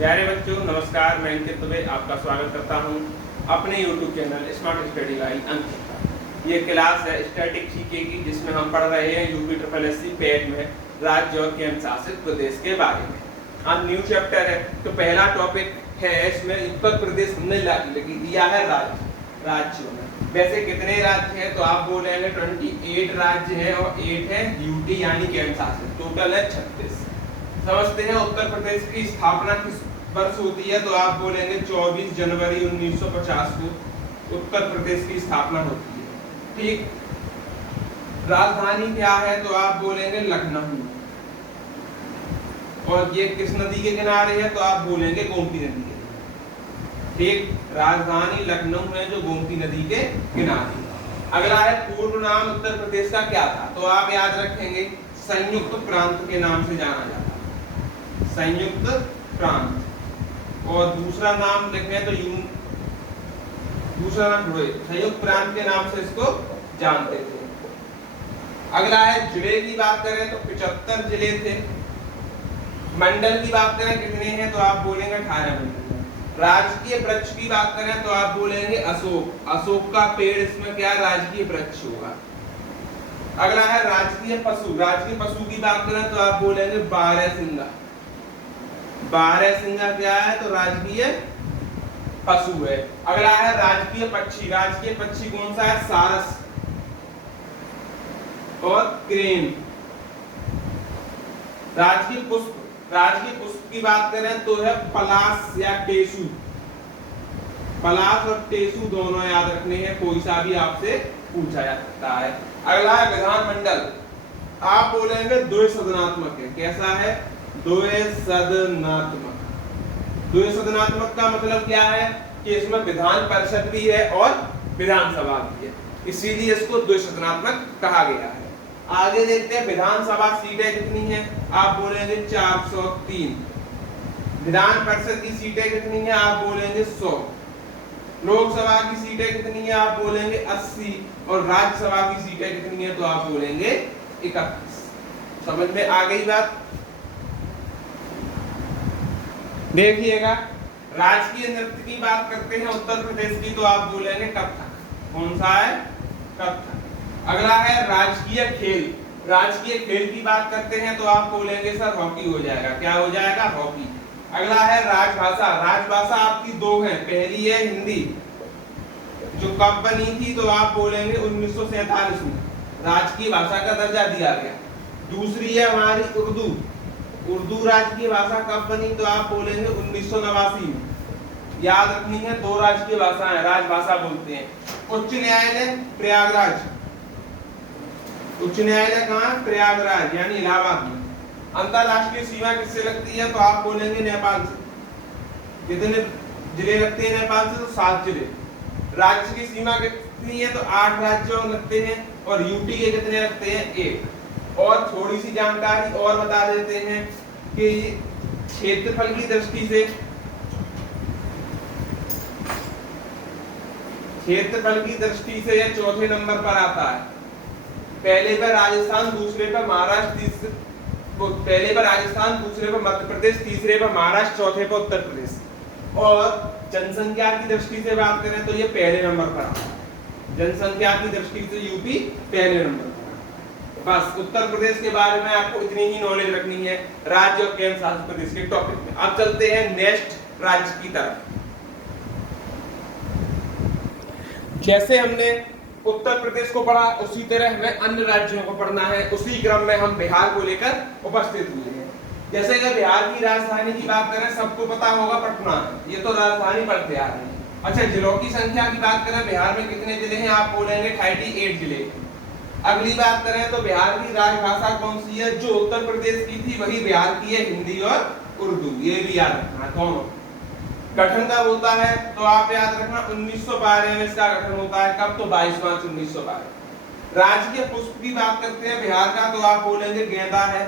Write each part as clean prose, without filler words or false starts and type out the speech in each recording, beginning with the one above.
प्यारे बच्चों नमस्कार, मैं अंकित दुबे आपका स्वागत करता हूं अपने YouTube channel smart study by Ankit का। ये क्लास है स्टैटिक जीके की, जिसमें हम पढ़ रहे हैं यूपी ट्रिपल एससी पैट में राज्य और केंद्र शासित प्रदेश के बारे में। आज न्यू चैप्टर है, तो पहला टॉपिक है इसमें उत्तर प्रदेश हमने दिया है राज्यों में। वैसे कितने राज्य हैं तो आप बोलेंगे 28 राज्य हैं और 8 है यूटी यानी केंद्र शासित, टोटल है 36। समझते हैं उत्तर प्रदेश की स्थापना किस वर्ष होती है तो आप बोलेंगे 24 जनवरी 1950 को उत्तर प्रदेश की स्थापना होती है। ठीक, राजधानी क्या है तो आप बोलेंगे लखनऊ, और ये किस नदी के किनारे है तो आप बोलेंगे गोमती नदी के। ठीक, राजधानी लखनऊ है जो गोमती नदी के किनारे। अगला है पूर्व नाम उत्तर प्रदेश का क्या था तो आप याद रखेंगे संयुक्त प्रांत के नाम से जाना जाता है, संयुक्त प्रांत। और दूसरा नाम लिखें तो दूसरा नाम संयुक्त प्रांत के नाम से इसको जानते थे। अगला है जिले की बात करें तो 75 जिले थे। मंडल की बात करें कितने हैं तो आप बोलेंगे 18 मंडल। राजकीय वृक्ष की बात करें तो आप बोलेंगे अशोक, अशोक का पेड़ इसमें क्या राजकीय वृक्ष होगा। अगला है राजकीय पशु, राजकीय पशु की बात करें तो आप बोलेंगे बारहसिंगा, बारहसिंगा क्या है तो राजकीय पशु है। अगला है राजकीय पक्षी, राजकीय पक्षी कौन सा है सारस और क्रेन। राजकीय पुष्प, राजकीय पुष्प की बात करें तो है पलाश या टेसू, पलाश और टेसू दोनों याद रखने हैं, कोई सा भी आपसे पूछा जा सकता है। अगला है विधानमंडल, आप बोलेंगे द्विसदनात्मक है। कैसा है द्विसदनात्मक। द्विसदनात्मक का मतलब क्या है कि इसमें विधान परिषद भी है और विधानसभा भी है, इसीलिए इसको द्विसदनात्मक कहा गया है। आगे देखते हैं विधानसभा सीटें कितनी हैं आप बोलेंगे 403। विधान परिषद की सीटें कितनी हैं आप बोलेंगे 100। लोकसभा की सीटें कितनी हैं आप बोलेंगे 80 और राज्यसभा की सीटें कितनी हैं तो आप बोलेंगे 31। समझ में आ गई बात। देखिएगा राजकीय नृत्य की बात करते हैं उत्तर प्रदेश की तो आप बोलेंगे कथक। कौन सा है कथक। अगला है राजकीय खेल, राजकीय खेल की बात करते हैं तो आप बोलेंगे सर हॉकी हो जाएगा। क्या हो जाएगा हॉकी। अगला है राजभाषा, राजभाषा आपकी दो है, पहली है हिंदी जो कब बनी थी तो आप बोलेंगे 1947 में राजकीय भाषा का दर्जा दिया गया। दूसरी है हमारी उर्दू, उर्दू राजकीय भाषा कब बनी तो आप बोलेंगे 1989 में। याद रखनी है दो राजकीय भाषाएं राजभाषा बोलते हैं। उच्च न्यायालय प्रयागराज, उच्च न्यायालय कहाँ प्रयागराज यानी इलाहाबाद में। अंतरराष्ट्रीय सीमा किससे लगती है तो आप बोलेंगे नेपाल से। कितने जिले लगते हैं नेपाल से तो 7 जिले। राज्य की सीमा कितनी है तो 8 राज्यों लगते हैं और यूटी के कितने लगते हैं 1। और थोड़ी सी जानकारी और बता देते हैं कि क्षेत्रफल की दृष्टि से, क्षेत्रफल की दृष्टि से यह चौथे नंबर पर आता है। पहले पर राजस्थान, दूसरे पर महाराष्ट्र, पहले पर राजस्थान, दूसरे पर मध्य प्रदेश, तीसरे पर महाराष्ट्र, चौथे पर उत्तर प्रदेश। और जनसंख्या की दृष्टि से बात करें तो ये पहले नंबर पर आता है। जनसंख्या की दृष्टि से यूपी पहले नंबर पर। बस उत्तर प्रदेश के बारे में आपको इतनी ही नॉलेज रखनी है राज्य और केंद्र शासित प्रदेश के टॉपिक में। अब चलते हैं नेक्स्ट राज्य की तरफ। जैसे हमने उत्तर प्रदेश को पढ़ा उसी तरह हमें अन्य राज्यों को पढ़ना है। उसी क्रम में हम बिहार को लेकर उपस्थित हुए हैं। जैसे कि बिहार की राजधानी की बात करें सबको पता होगा पटना, ये तो राजधानी पढ़ते आ रहे हैं। अच्छा, जिलों की संख्या की बात करें बिहार में कितने जिले हैं आप बोलेंगे 38 जिले। अगली बात करें तो बिहार की राजभाषा कौन सी है जो उत्तर प्रदेश की थी वही बिहार की है, हिंदी और उर्दू। ये भी याद रखना दोनों। गठन कब होता है तो आप याद रखना 1912 में इसका गठन होता है। कब तो 22 मार्च 1912। राजकीय पुष्प की बात करते हैं बिहार का तो आप बोलेंगे गेंदा है।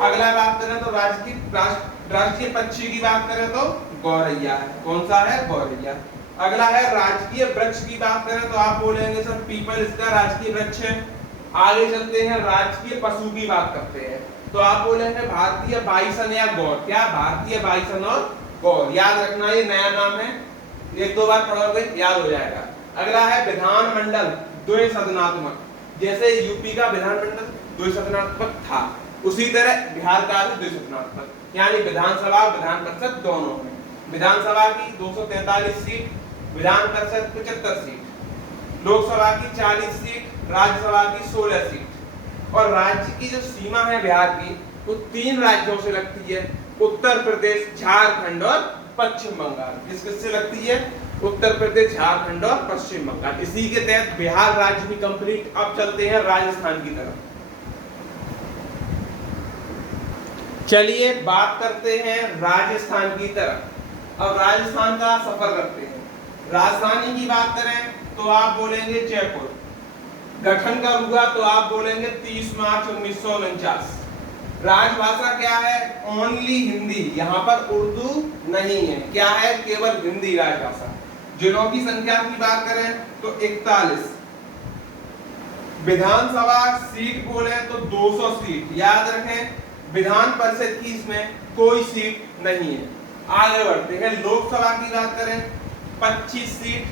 अगला बात करें तो राष्ट्रीय पक्षी की बात करें तो गौरैया है। कौन सा है गौरैया। अगला है राजकीय वृक्ष की बात करें तो आप बोलेंगे सर पीपल इसका राजकीय वृक्ष है। आगे चलते हैं राजकीय पशु की बात करते हैं तो आप बोलेंगे भारतीय बाइसन या गौर। क्या भारतीय बाइसन और गौर, याद रखना ये नया नाम है, एक दो बार पढ़ोगे याद हो जाएगा। अगला है विधानमंडल द्विसदनात्मक, जैसे यूपी का विधानमंडल द्विसदनात्मक था उसी तरह बिहार का भी द्विसदनात्मक, यानी विधानसभा विधान परिषद दोनों में। विधानसभा की 243 सीट, विधान परिषद 75 सीट, लोकसभा की 40 सीट, राज्यसभा की 16 सीट। और राज्य की जो सीमा है बिहार की वो 3 राज्यों से लगती है, उत्तर प्रदेश, झारखंड और पश्चिम बंगाल। किससे लगती है? उत्तर प्रदेश, झारखंड और पश्चिम बंगाल। इसी के तहत बिहार राज्य भी कंप्लीट। अब चलते हैं राजस्थान की तरफ। चलिए बात करते हैं राजस्थान की तरफ। अब राजस्थान का सफर करते हैं। राजधानी की बात करें तो आप बोलेंगे जयपुर। गठन कब हुआ तो आप बोलेंगे 30 मार्च 1949। राजभाषा क्या है? ओनली हिंदी, यहाँ पर उर्दू नहीं है। क्या है? केवल हिंदी राजभाषा। जिलों की संख्या की बात करें तो 41। विधानसभा सीट बोले तो 200 सीट। याद रखें विधान परिषद की इसमें कोई सीट नहीं है। आगे बढ़ते हैं। लोकसभा की बात करें 25 सीट,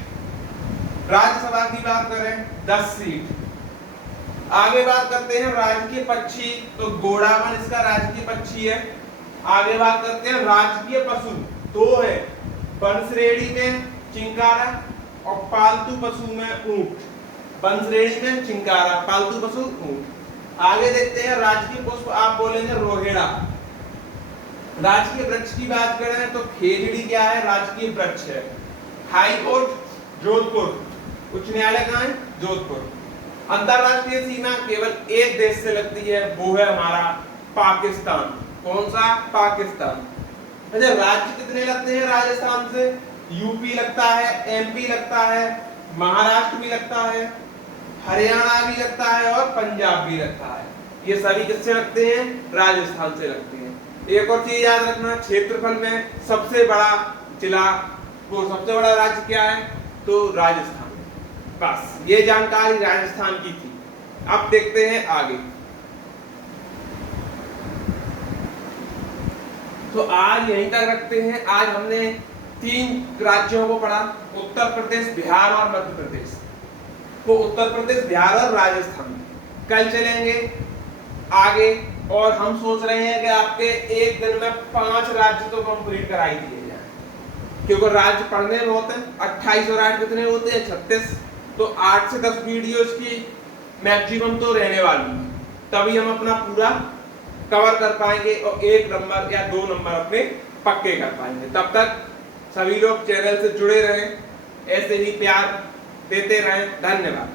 राज्यसभा की बात करें 10 सीट। आगे बात करते हैं राजकीय पक्षी, तो गोडावन इसका राजकीय पक्षी है। आगे बात करते हैं राजकीय पशु, 2 है, वन श्रेणी में चिंकारा और पालतू पशु में ऊंट। वन श्रेणी में चिंकारा, पालतू पशु ऊंट। आगे देखते हैं राजकीय पुष्प, आप बोलेंगे रोहिड़ा। राजकीय वृक्ष की बात करें तो खेजड़ी क्या है? राजकीय वृक्ष है। हाई कोर्ट जोधपुर, उच्च न्यायालय कहाँ है? जोधपुर। अंतरराष्ट्रीय सीमा केवल एक देश से लगती है, वो है हमारा पाकिस्तान। कौन सा? पाकिस्तान। अच्छा, राज्य कितने लगते हैं राजस्थान से? यूपी लगता है, एमपी लगता है, महाराष्ट्र भी लगता है, हरियाणा भी लगता है और पंजाब भी लगता है। ये सभी किससे लगते हैं? राजस्थान से लगते हैं। एक और चीज याद रखना, क्षेत्रफल में सबसे बड़ा जिला, वो सबसे बड़ा राज्य क्या है? तो राजस्थान। बस ये जानकारी राजस्थान की थी। अब देखते हैं आगे। तो आज यहीं तक रखते हैं। आज हमने 3 राज्यों को पढ़ा, उत्तर प्रदेश, बिहार और मध्य प्रदेश। तो उत्तर प्रदेश, बिहार और राजस्थान। कल चलेंगे आगे और हम सोच रहे हैं कि आपके एक दिन में 5 राज्य तो कंप्लीट कराई दिए जाए, क्योंकि राज्य पढ़ने में होते हैं 28 और 8 कितने होते हैं? 36। तो 8 से 10 वीडियोस की मैक्सिमम तो रहने वाली है, तभी हम अपना पूरा कवर कर पाएंगे और 1 नंबर या 2 नंबर अपने पक्के कर पाएंगे। तब तक सभी लोग चैनल से जुड़े रहें, ऐसे ही प्यार देते रहें। धन्यवाद।